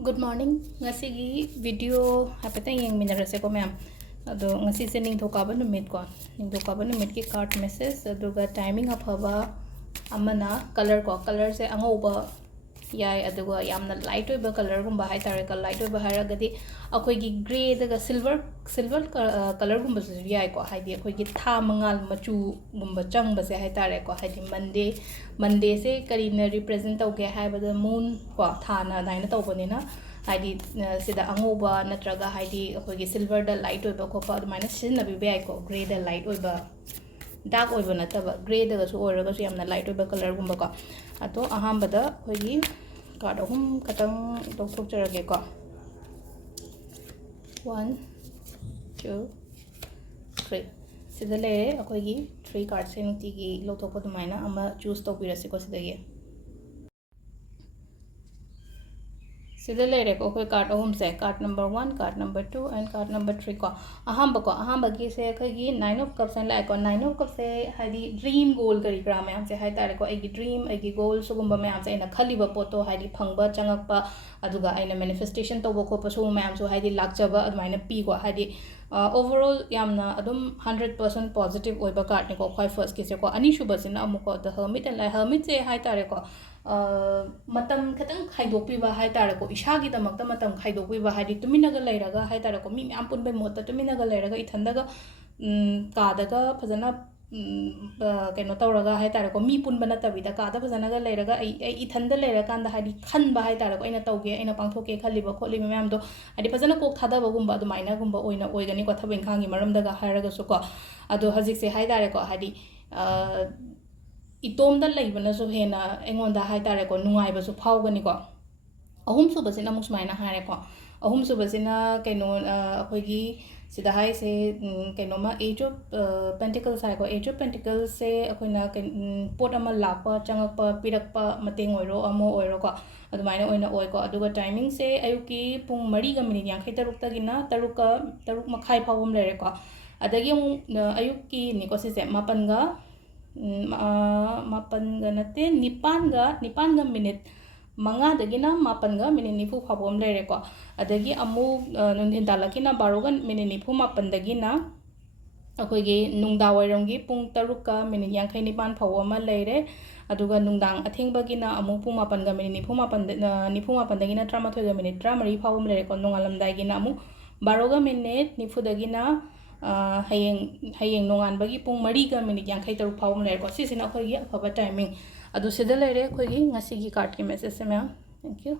Good morning. Ngasigi video hapeta yang minarase ko ma'am. Ado ngasi se ningthokaba numit ko. Ningthokaba numit ki card message aduga timing afaba amana color se angoba yai aduga yamna light oiba color gumba hai tare ka light oiba haragadi akoi gi gray daga silver color gumba su yai ko haidi akoi gi tha mangal machu gumba chang ba se hai tare ko haidi monday se karina represent tauge hai bada moon ko tha na daina tawbani na haidi sida angoba natraga haidi akoi gi silver da light oiba ko pa adumana sin na bi bai ko gray da light oiba dark oiba nataba gray daga su oraga su yamna light oiba color gumba ko ato ahambada hoigi card ahum katang lawthokjarage ko 1 2 3 sida lere akoigi 3 card se nutigi lawthokpa dumaina ama choose tawbirasi ko sidagi sida lere ko koi card ahum se card number 1 card number 2 and card number 3 ko ahamba gi se akoigi 9 of cups and like ko 9 of cups se haidi dream goal kari gram mayam se hai tare ko agi dream agi goal sugumba mayam se ina khaliba poto haidi phangba changakpa aduga aina manifestation tawba ko pa su mayam su haidi lakchaba adumaina pi ko haidi overall yamna adum 100% positive oiba card ni ko khoi first ki se ko ani shuba sina amuko the hermit and like hermit se hai tare ko matam khatang khaidokpi ba hai tare ko ishagi damakta matam khaidokpi ba haidi tuminaga leiraga hai tare ko mi myam punbai mota tuminaga leiraga ithandaga kadaga phajana kaino tawraga hai tare ko mi punba natabida kada phajanaga leiraga ai ithanda leira kanda haidi khanba hai tare ko aina tawge aina pangthoke khaliba kholi myam do haidi phajana kok thada bagumba adumaina gumba oina oigani ko thabeng khangi maramdaga hairaga su ko ado hajik se hai tare ko haidi itomda leibana so hena engonda hai tare ko nungai ba su phawgani ko ahum su basina musmaina hare ko ahum su basina kaino akoigi sida hai se kaino ma age of pentacles hai ko age of pentacles se akoina pot ama lakpa changakpa pirakpa mateng oiro amo oiro ko adumaina oina oi ko aduga timing se ayuki pung 3 ga minute 53 tagina 3 makhai phawum lere ko adagi ayuki ni ko se mapan ga nate nipan ga minute manga dagina mapan ga minute nifu phawom lere ko adagi amu nundin talakina barogan minute nifu mapan dagina akoigi nungda wairomgi pung 3 ka minute 59 phawoma leire aduga nungdang athengbagina amu pung mapan ga minute nifu mapan dagina 13 ga minute 13 phawom lere ko nongalamdaigina amu baroga minute nifu dagina hayeng nonganbagi pung 3 ga minute 53 phawom lere ko sisina akoigi afaba timing adu sida lere akoigi ngasigi card ki message se ma'am thank you